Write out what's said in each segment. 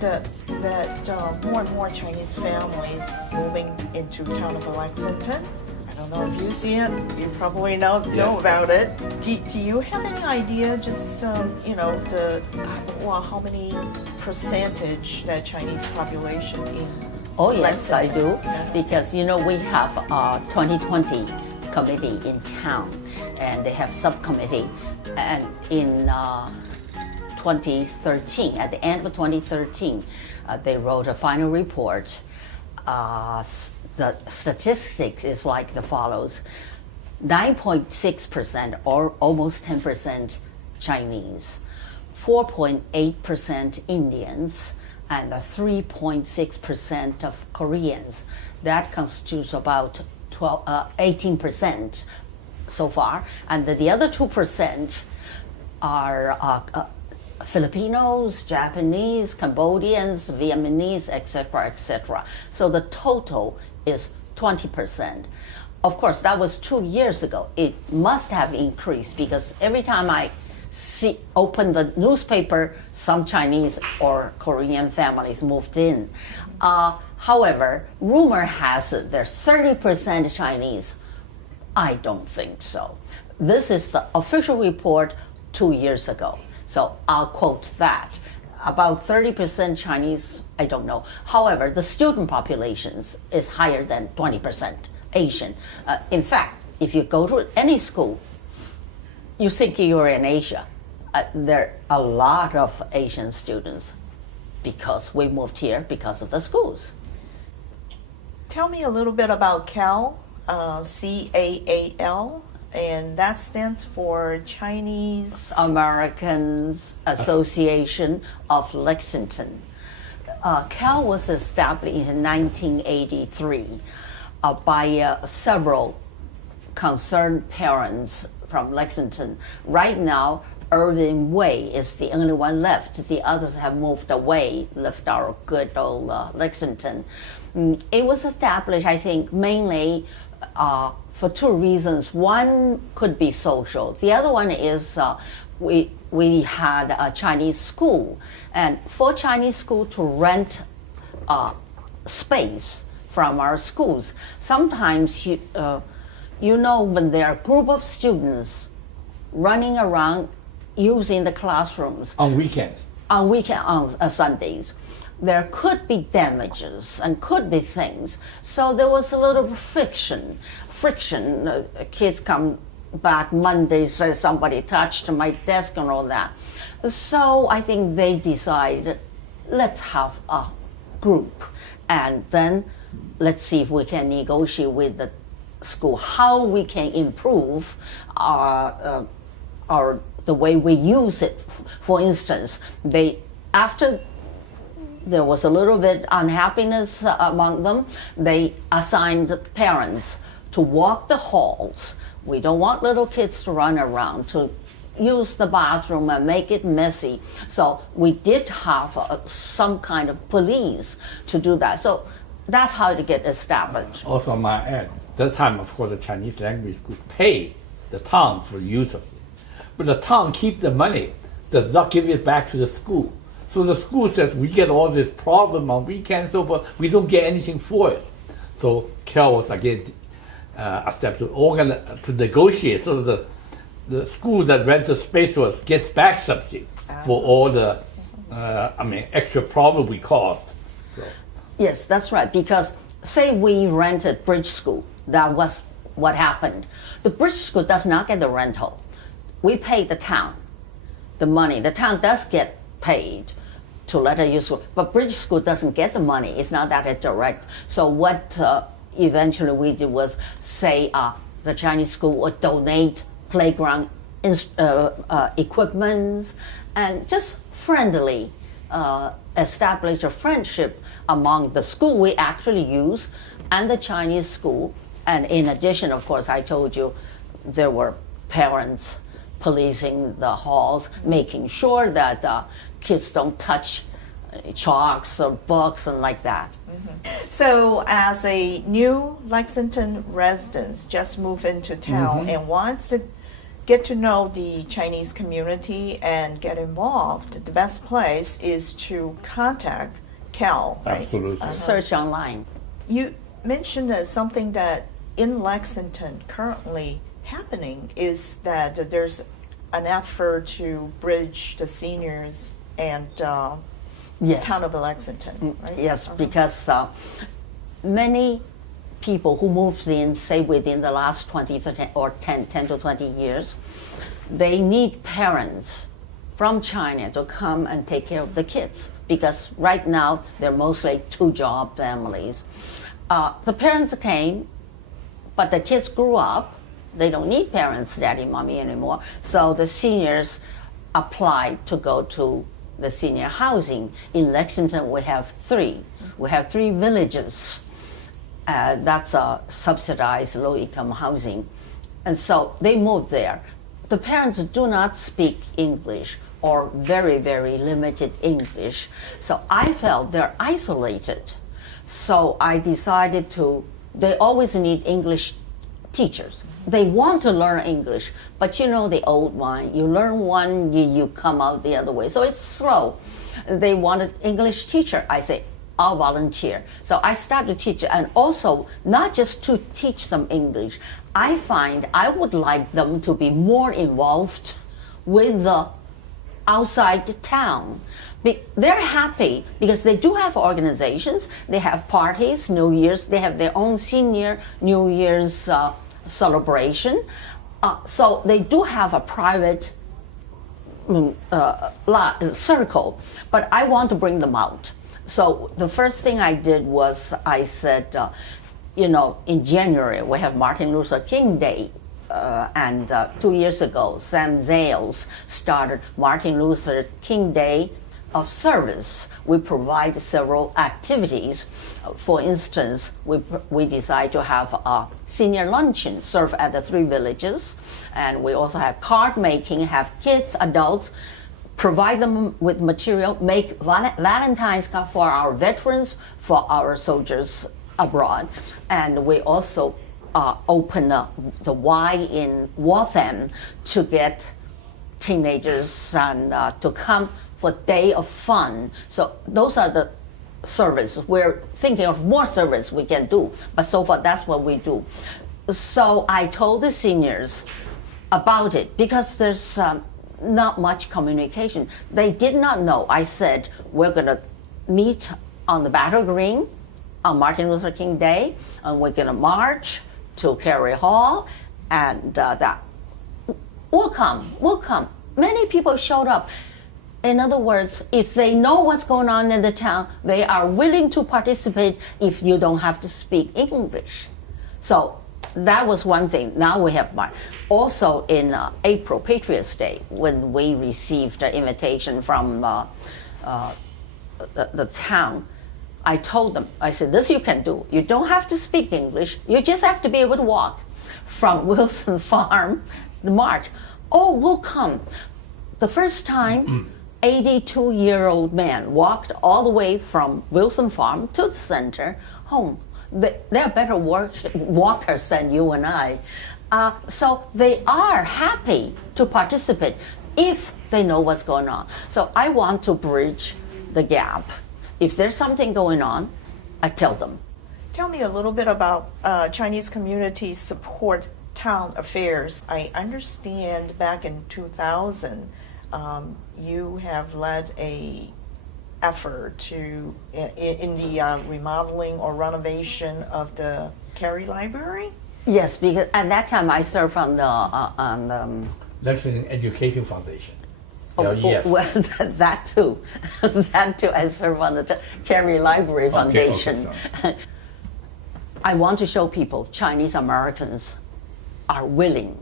noticed that more and more Chinese families moving into town of Lexington. I don't know if you see it. You probably know about it. Do you have any idea, just how many percentage that Chinese population in? Oh yes, I do, Yeah. because we have a 2020 committee in town, and they have subcommittee, and in 2013, at the end of 2013, they wrote a final report. The statistics is like the follows: 9.6% or almost 10% Chinese, 4.8% Indians, and 3.6% of Koreans. That constitutes about 18% so far, and the other 2% are Filipinos, Japanese, Cambodians, Vietnamese, etc., etc. So the total is 20%. Of course, that was 2 years ago. It must have increased because every time I open the newspaper, some Chinese or Korean families moved in. However, rumor has it there's 30% Chinese. I don't think so. This is the official report 2 years ago. So I'll quote that. About 30% Chinese, I don't know. However, the student populations is higher than 20% Asian. In fact, if you go to any school, you think you're in Asia. There are a lot of Asian students because we moved here because of the schools. Tell me a little bit about CAAL, CAAL, and that stands for Chinese Americans Association of Lexington. CAAL was established in 1983 by several concerned parents from Lexington. Right now, Irving Way is the only one left. The others have moved away, left our good old Lexington. It was established, I think, mainly for two reasons. One could be social. The other one is we had a Chinese school, and for Chinese school to rent space from our schools, sometimes when there are a group of students running around using the classrooms on weekends, on Sundays, there could be damages and could be things. So there was a little friction. Kids come back Monday, say somebody touched my desk and all that. So I think they decided, let's have a group, and then let's see if we can negotiate with the school how we can improve the way we use it. For instance, after there was a little bit unhappiness among them, they assigned parents to walk the halls. We don't want little kids to run around, to use the bathroom and make it messy. So we did have some kind of police to do that. So that's how it get established. Also, I might add, that time, of course, the Chinese language could pay the town for use of it. But the town keep the money, does not give it back to the school. So the school says, we get all this problem on weekends, so forth, we don't get anything for it. So CAAL was again a step to negotiate so that the school that rents the space to us gets back subsidy for all the extra problem we caused. So. Yes, that's right, because say we rented Bridge School, that was what happened. The Bridge School does not get the rental. We pay the town the money. The town does get paid to let us use, but Bridge School doesn't get the money. It's not that direct. So what eventually we did was say the Chinese school would donate playground equipment and just friendly establish a friendship among the school we actually use and the Chinese school. And in addition, of course, I told you there were parents policing the halls, making sure that kids don't touch chalks or books and like that. Mm-hmm. So as a new Lexington resident, just moved into town and wants to get to know the Chinese community and get involved, the best place is to contact CAAL, right? Absolutely. Search online. You mentioned that something that in Lexington currently happening is that there's an effort to bridge the seniors and Yes. town of Lexington, right? Yes, because many people who moved in, say within the last 20 to 10, or 10 to 20 years, they need parents from China to come and take care of the kids, because right now they're mostly two-job families. The parents came, but the kids grew up. They don't need parents, daddy, mommy anymore. So the seniors applied to go to the senior housing. In Lexington, we have three. We have 3 villages. That's a subsidized low-income housing. And so they moved there. The parents do not speak English or very, very limited English. So I felt they're isolated. So I decided they always need English teachers. They want to learn English, but you know the old one, you learn one, you come out the other way. So it's slow. They wanted English teacher. I say, I'll volunteer. So I started to teach, and also not just to teach them English. I find I would like them to be more involved with the outside the town. They're happy because they do have organizations, they have parties, New Year's, they have their own senior New Year's celebration. So they do have a private circle, but I want to bring them out. So the first thing I did was I said, in January we have Martin Luther King Day. And 2 years ago, Sam Zales started Martin Luther King Day of Service. We provide several activities. For instance, we decide to have a senior luncheon served at the 3 villages. And we also have card making, have kids, adults, provide them with material, make Valentine's card for our veterans, for our soldiers abroad. And we also open up the Y in Waltham to get teenagers and to come for day of fun. So those are the service. We're thinking of more service we can do, but so far that's what we do. So I told the seniors about it because there's not much communication. They did not know. I said, we're gonna meet on the Battle Green on Martin Luther King Day, and we're gonna march to Carey Hall, and that will come. Many people showed up. In other words, if they know what's going on in the town, they are willing to participate if you don't have to speak English. So that was one thing. Now we have also in April, Patriots Day, when we received an invitation from the town, I told them, I said, this you can do. You don't have to speak English. You just have to be able to walk from Wilson Farm, the march. Oh, we'll come. The first time, 82-year-old man walked all the way from Wilson Farm to the center home. They're better walkers than you and I. So they are happy to participate if they know what's going on. So I want to bridge the gap. If there's something going on, I tell them. Tell me a little bit about Chinese community support town affairs. I understand back in 2000, you have led a effort to in the remodeling or renovation of the Carey Library. Yes, because at that time I served on the Lexington Education Foundation. Oh, LEF. well, that too. That too. I serve on the Carey Library Foundation. Okay. I want to show people Chinese Americans are willing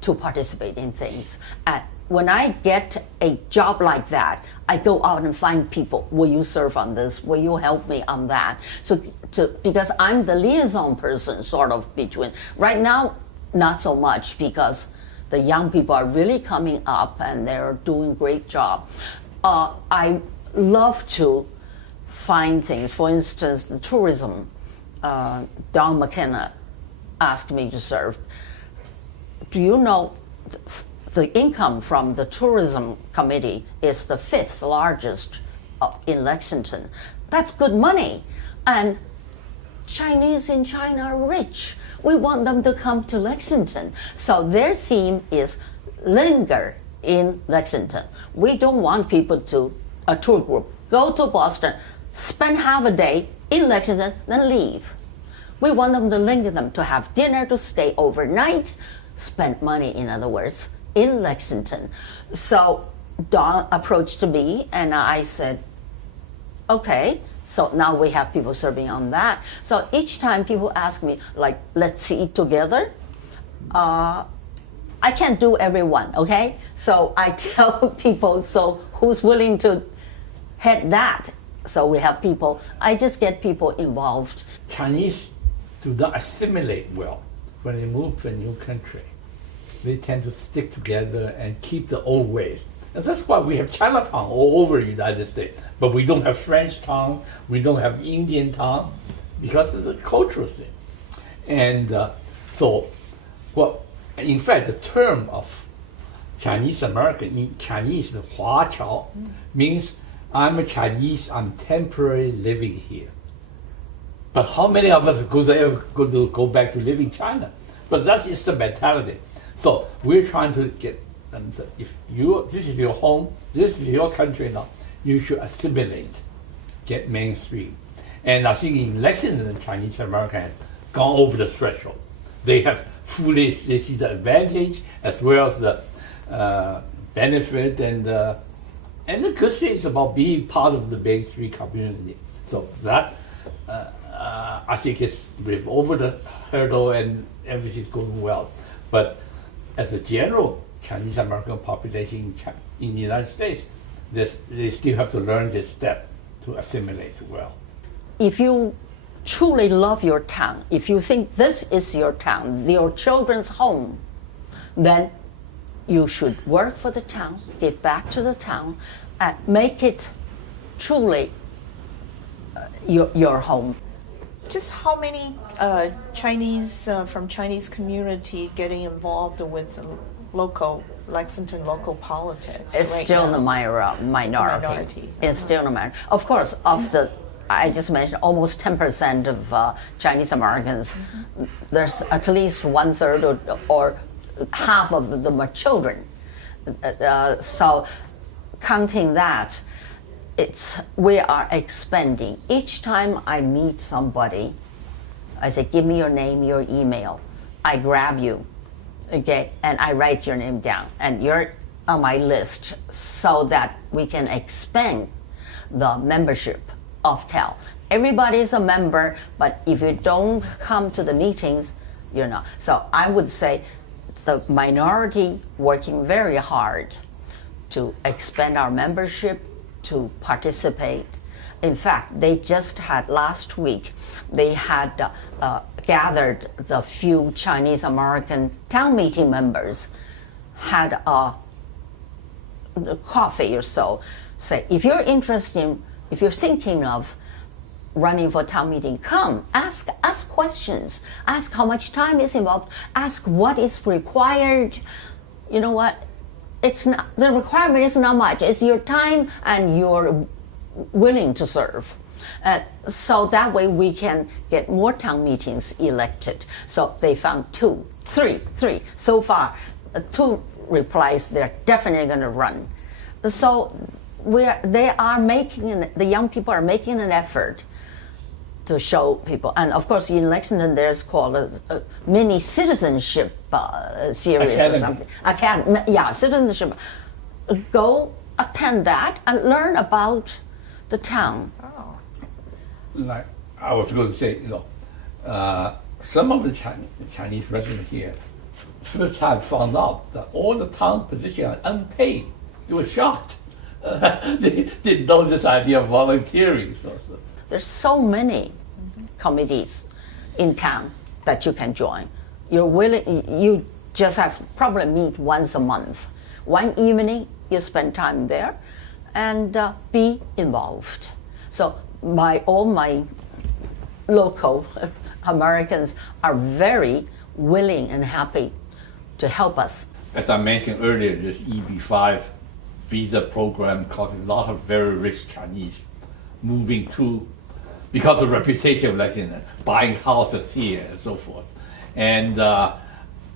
to participate in things. And when I get a job like that, I go out and find people. Will you serve on this? Will you help me on that? So, because I'm the liaison person, sort of between. Right now, not so much because the young people are really coming up and they're doing a great job. I love to find things. For instance, the tourism. Don McKenna asked me to serve. Do you know the income from the tourism committee is the 5th largest in Lexington. That's good money. And Chinese in China are rich. We want them to come to Lexington. So their theme is linger in Lexington. We don't want people to, a tour group, go to Boston, spend half a day in Lexington, then leave. We want them to linger them, to have dinner, to stay overnight, spend money, in other words, in Lexington. So Don approached me and I said, okay, so now we have people serving on that. So each time people ask me, like, let's eat together, I can't do everyone, okay? So I tell people, so who's willing to head that? So we have people, I just get people involved. Chinese do not assimilate well when they move to a new country. They tend to stick together and keep the old ways. And that's why we have Chinatown all over the United States. But we don't have French town, we don't have Indian town, because of the cultural thing. And in fact, the term of Chinese American in Chinese, the Hua Chao, means I'm a Chinese, I'm temporarily living here. But how many of us ever go back to live in China? But that is the mentality. So we're trying to get them to, if this is your home, this is your country now, you should assimilate, get mainstream. And I think in Lexington, the Chinese American has gone over the threshold. They see the advantage as well as the benefit and the good things about being part of the mainstream community. So that I think we've over the hurdle and everything's going well. But as a general Chinese American population in the United States, they still have to learn this step to assimilate well. If you truly love your town, if you think this is your town, your children's home, then you should work for the town, give back to the town, and make it truly your home. Just how many Chinese from Chinese community getting involved with Lexington local politics? It's right still now? the minority. It's still the minority. Of course, of the, I just mentioned almost 10% of Chinese Americans, there's at least 1/3 or half of them are children. So counting that, we are expanding. Each time I meet somebody, I say, give me your name, your email. I grab you, okay, and I write your name down, and you're on my list so that we can expand the membership of CAAL. Everybody is a member, but if you don't come to the meetings, you're not. So I would say the minority working very hard to expand our membership, to participate. In fact, they just had last week, they had gathered the few Chinese American town meeting members, had a coffee or so, say, if you're interested, if you're thinking of running for town meeting, come, ask questions, ask how much time is involved, ask what is required. You know what? It's not, the requirement is not much. It's your time and you're willing to serve. So that way we can get more town meetings elected. So they found three. So far, 2 replies they're definitely going to run. So the young people are making an effort to show people. And of course, in Lexington, there's called a mini citizenship series Academy. or something. Academy, yeah, citizenship. Go attend that and learn about the town. Oh. Like I was going to say, some of the Chinese residents here first time found out that all the town positions are unpaid. They were shocked. They didn't know this idea of volunteering. There's so many committees in town that you can join. You just have probably meet once a month. One evening, you spend time there and be involved. So all my local Americans are very willing and happy to help us. as I mentioned earlier, this EB5 visa program caused a lot of very rich Chinese moving to, because of reputation of Lexington, buying houses here and so forth. And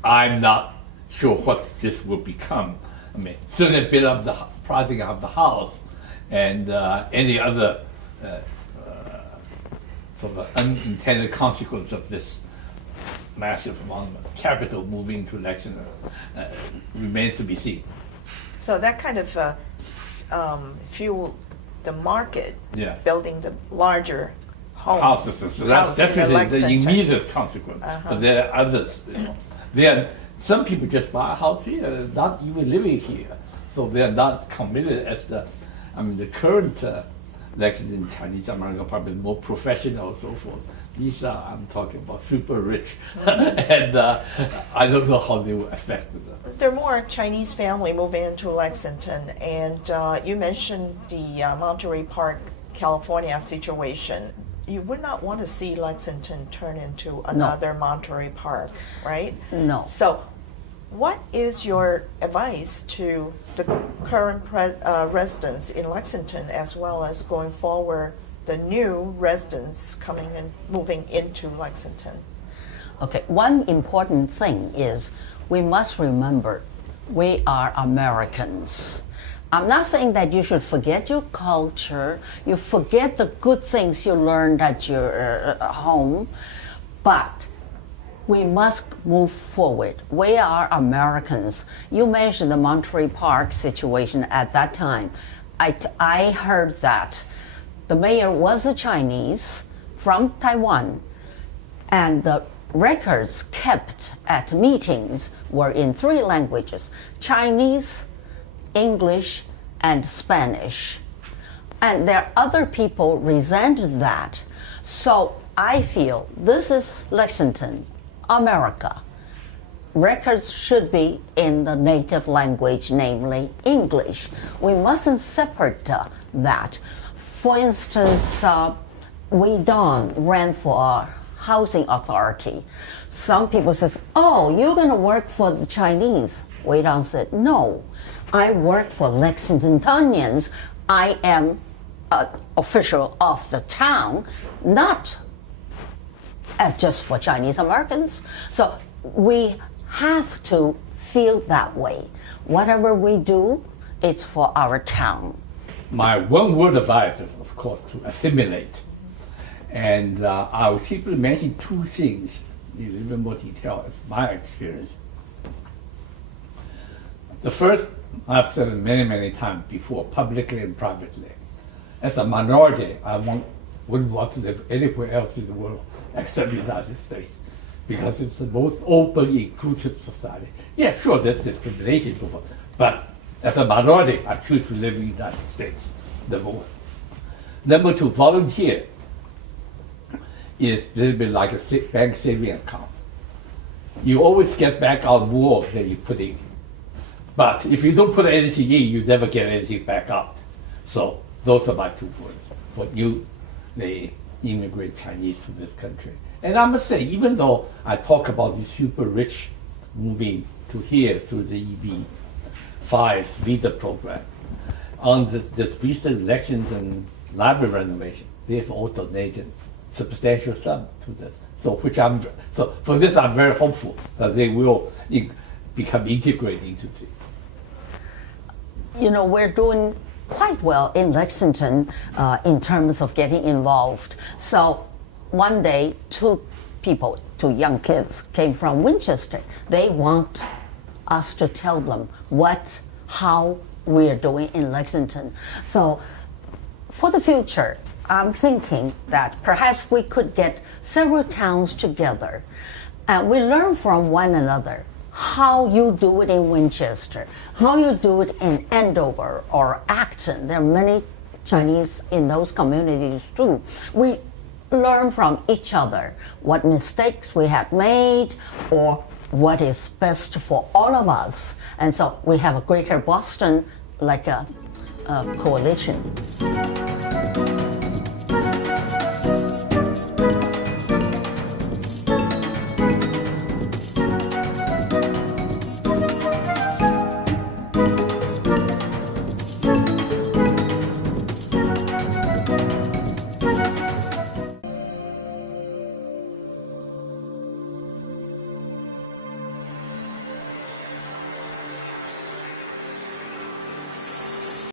I'm not sure what this will become. I mean, certainly build up the pricing of the house and any other sort of unintended consequence of this massive amount of capital moving to Lexington remains to be seen. So that kind of fueled the market, Yeah. building the larger homes. Houses. So that's housing in definitely the Lexington. immediate consequence. But there are others. Some people just buy a house here, not even living here. So they're not committed as the current Lexington Chinese American probably more professional and so forth. These are, I'm talking about super rich. And I don't know how they will affect them. There are more Chinese family moving into Lexington, and you mentioned the Monterey Park, California situation. You would not want to see Lexington turn into another Monterey Park, right? No. So, what is your advice to the current residents in Lexington, as well as going forward, the new residents coming and moving into Lexington? Okay, one important thing is we must remember we are Americans. I'm not saying that you should forget your culture, you forget the good things you learned at your home, but we must move forward. We are Americans. You mentioned the Monterey Park situation at that time. I heard that the mayor was a Chinese from Taiwan, and the records kept at meetings were in 3 languages: Chinese, English, and Spanish. And there are other people resented that. So I feel this is Lexington, America. Records should be in the native language, namely English. We mustn't separate that. For instance, Wei Dong ran for housing authority. Some people says, "Oh, you're going to work for the Chinese." Wei Dong said, "No, I work for Lexingtonians. I am an official of the town, not just for Chinese Americans." So we have to feel that way. Whatever we do, it's for our town. My one word advice is, of course, to assimilate. And I will simply mention 2 things in a little bit more detail as my experience. The first, I've said it many, many times before, publicly and privately. As a minority, I wouldn't want to live anywhere else in the world except the United States, because it's the most open, inclusive society. Yeah, sure, there's discrimination and so forth, but as a minority, I choose to live in the United States, number 1. Number 2, volunteer is a little bit like a bank saving account. You always get back out more than you put in. But if you don't put anything in, you never get anything back out. So those are my 2 words for you, the immigrant Chinese to this country. And I must say, even though I talk about the super rich moving to here through the EB5 visa program, on this recent Lexington library renovation, they've all donated substantial sum to this. So for this, I'm very hopeful that they will become integrated into it. You know, we're doing quite well in Lexington in terms of getting involved. So one day, 2 young kids came from Winchester. They want us to tell them how we're doing in Lexington. So for the future, I'm thinking that perhaps we could get several towns together and we learn from one another how you do it in Winchester, how you do it in Andover or Acton. There are many Chinese in those communities too. We learn from each other what mistakes we have made or what is best for all of us. And so we have a greater Boston like a coalition.